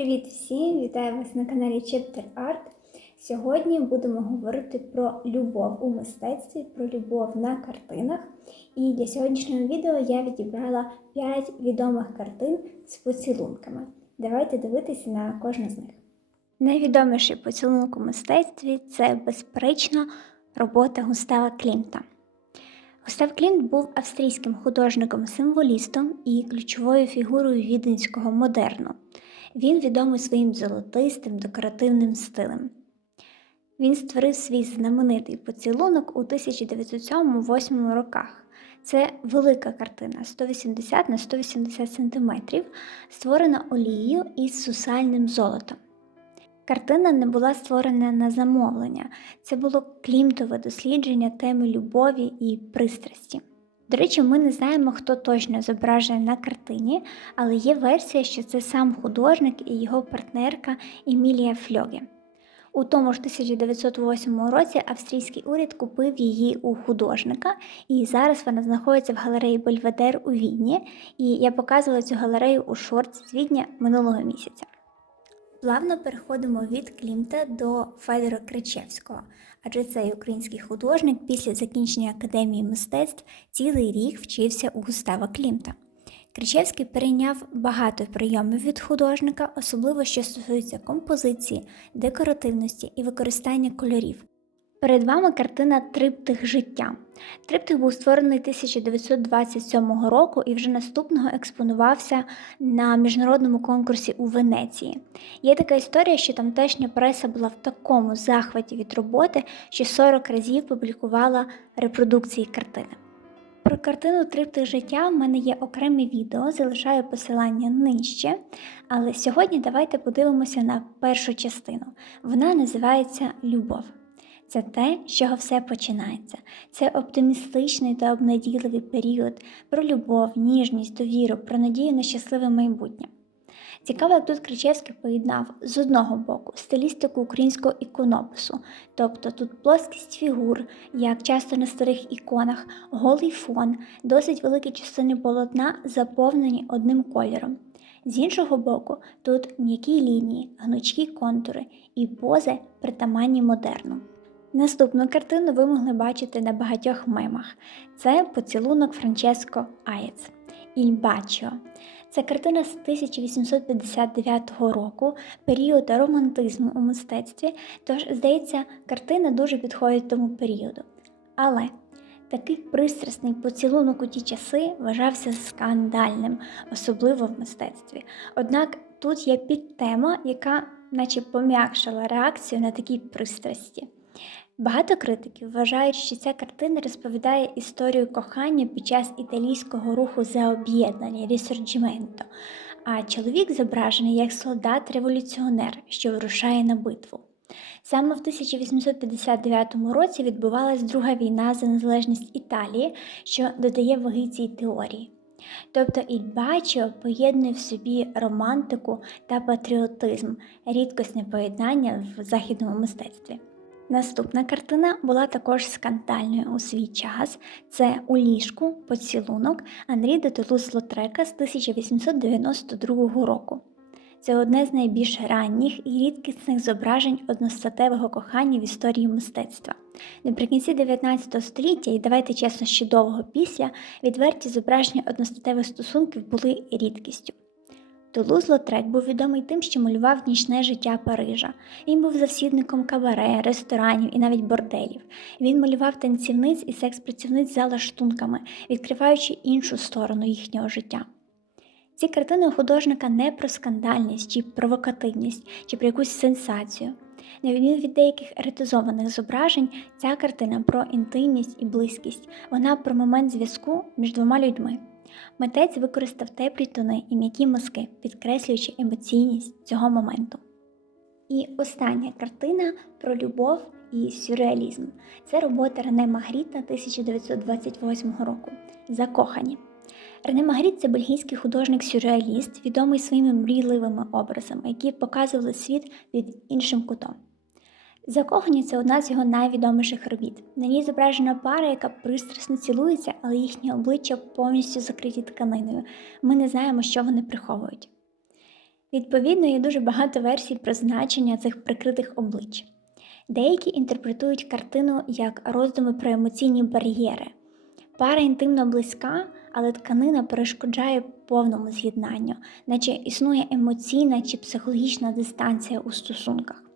Привіт всім! Вітаю вас на каналі Chapter Art. Сьогодні будемо говорити про любов у мистецтві, про любов на картинах. І для сьогоднішнього відео я відібрала 5 відомих картин з поцілунками. Давайте дивитися на кожну з них. Найвідоміший поцілунок у мистецтві це, безперечно, робота Густава Клімта. Густав Клімт був австрійським художником-символістом і ключовою фігурою віденського модерну. Він відомий своїм золотистим декоративним стилем. Він створив свій знаменитий поцілунок у 1907-8 роках. Це велика картина 180 на 180 см, створена олією із сусальним золотом. Картина не була створена на замовлення, це було клімтове дослідження теми любові і пристрасті. До речі, ми не знаємо, хто точно зображує на картині, але є версія, що це сам художник і його партнерка Емілія Фльоге. У тому ж 1908 році австрійський уряд купив її у художника, і зараз вона знаходиться в галереї Бельведер у Відні. І я показувала цю галерею у шорт з Відня минулого місяця. Плавно переходимо від Клімта до Федора Кричевського, адже цей український художник після закінчення академії мистецтв цілий рік вчився у Густава Клімта. Кричевський перейняв багато прийомів від художника, особливо що стосується композиції, декоративності і використання кольорів. Перед вами картина Триптих життя. Триптих був створений 1927 року і вже наступного експонувався на міжнародному конкурсі у Венеції. Є така історія, що тамтешня преса була в такому захваті від роботи, що 40 разів публікувала репродукції картини. Про картину Триптих життя в мене є окреме відео, залишаю посилання нижче. Але сьогодні давайте подивимося на першу частину. Вона називається Любов. Це те, з чого все починається. Це оптимістичний та обнадійливий період про любов, ніжність, довіру, про надію на щасливе майбутнє. Цікаво, тут Кричевський поєднав з одного боку стилістику українського іконопису, тобто тут плоскість фігур, як часто на старих іконах, голий фон, досить великі частини полотна заповнені одним кольором. З іншого боку, тут м'які лінії, гнучкі контури і пози притаманні модерну. Наступну картину ви могли бачити на багатьох мемах. Це поцілунок Франческо Аєц «Іль Бачіо». Це картина з 1859 року, період романтизму у мистецтві, тож, здається, картина дуже підходить тому періоду. Але такий пристрасний поцілунок у ті часи вважався скандальним, особливо в мистецтві. Однак тут є підтема, яка наче пом'якшила реакцію на такі пристрасті. Багато критиків вважають, що ця картина розповідає історію кохання під час італійського руху за об'єднання Рісорджіменто, а чоловік зображений як солдат-революціонер, що вирушає на битву. Саме в 1859 році відбувалась Друга війна за незалежність Італії, що додає ваги цій теорії. Тобто Ільбачіо поєднує в собі романтику та патріотизм, рідкісне поєднання в західному мистецтві. Наступна картина була також скандальною у свій час. Це у ліжку поцілунок Анрі де Лотрека з 1892 року. Це одне з найбільш ранніх і рідкісних зображень одностатевого кохання в історії мистецтва. Наприкінці 19 століття, і давайте чесно, ще довго після, відверті зображення одностатевих стосунків були рідкістю. Тулуз Лотрек був відомий тим, що малював нічне життя Парижа. Він був завсідником кабаре, ресторанів і навіть борделів. Він малював танцівниць і секс-працівниць за лаштунками, відкриваючи іншу сторону їхнього життя. Ці картини у художника не про скандальність чи провокативність, чи про якусь сенсацію. На відміну від деяких еретизованих зображень, ця картина про інтимність і близькість. Вона про момент зв'язку між двома людьми. Митець використав теплі тони і м'які мазки, підкреслюючи емоційність цього моменту. І остання картина про любов і сюрреалізм. Це робота Рене Магріта 1928 року. Закохані. Рене Магріт це бельгійський художник-сюрреаліст, відомий своїми мрійливими образами, які показували світ під іншим кутом. Закохані це одна з його найвідоміших робіт. На ній зображена пара, яка пристрасно цілується, але їхні обличчя повністю закриті тканиною. Ми не знаємо, що вони приховують. Відповідно, є дуже багато версій про значення цих прикритих облич. Деякі інтерпретують картину як роздуми про емоційні бар'єри. Пара інтимно близька, але тканина перешкоджає повному з'єднанню, наче існує емоційна чи психологічна дистанція у стосунках.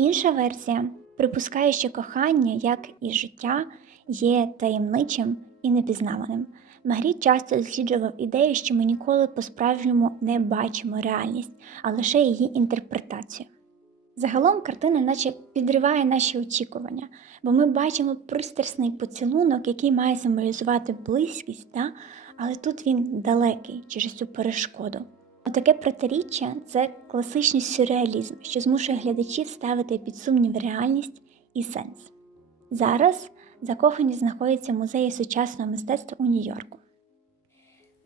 Інша версія припускає, що кохання, як і життя, є таємничим і непізнаваним. Магріт часто досліджував ідею, що ми ніколи по-справжньому не бачимо реальність, а лише її інтерпретацію. Загалом картина наче підриває наші очікування, бо ми бачимо пристрасний поцілунок, який має символізувати близькість, та? але тут він далекий через цю перешкоду. Отаке протиріччя це класичний сюрреалізм, що змушує глядачів ставити під сумнів реальність і сенс. Зараз закохані знаходяться в музеї сучасного мистецтва у Нью-Йорку.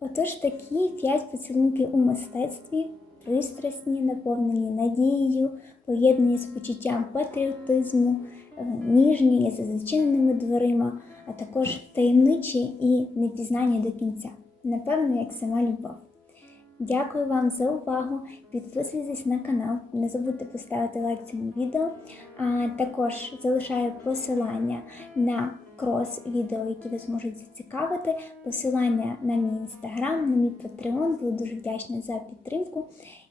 Отож такі п'ять поцілунків у мистецтві, пристрасні, наповнені надією, поєднані з почуттям патріотизму, е, ніжні за зачиненими дверима, а також таємничі і непізнані до кінця. Напевно, як сама любов. Дякую вам за увагу. Підписуйтесь на канал, не забудьте поставити лайк цьому відео. А також залишаю посилання на крос відео, які вас можуть зацікавити, посилання на мій інстаграм, на мій патреон. Буду дуже вдячна за підтримку.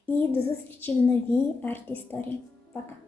І до зустрічі в новій арт історії. Пока!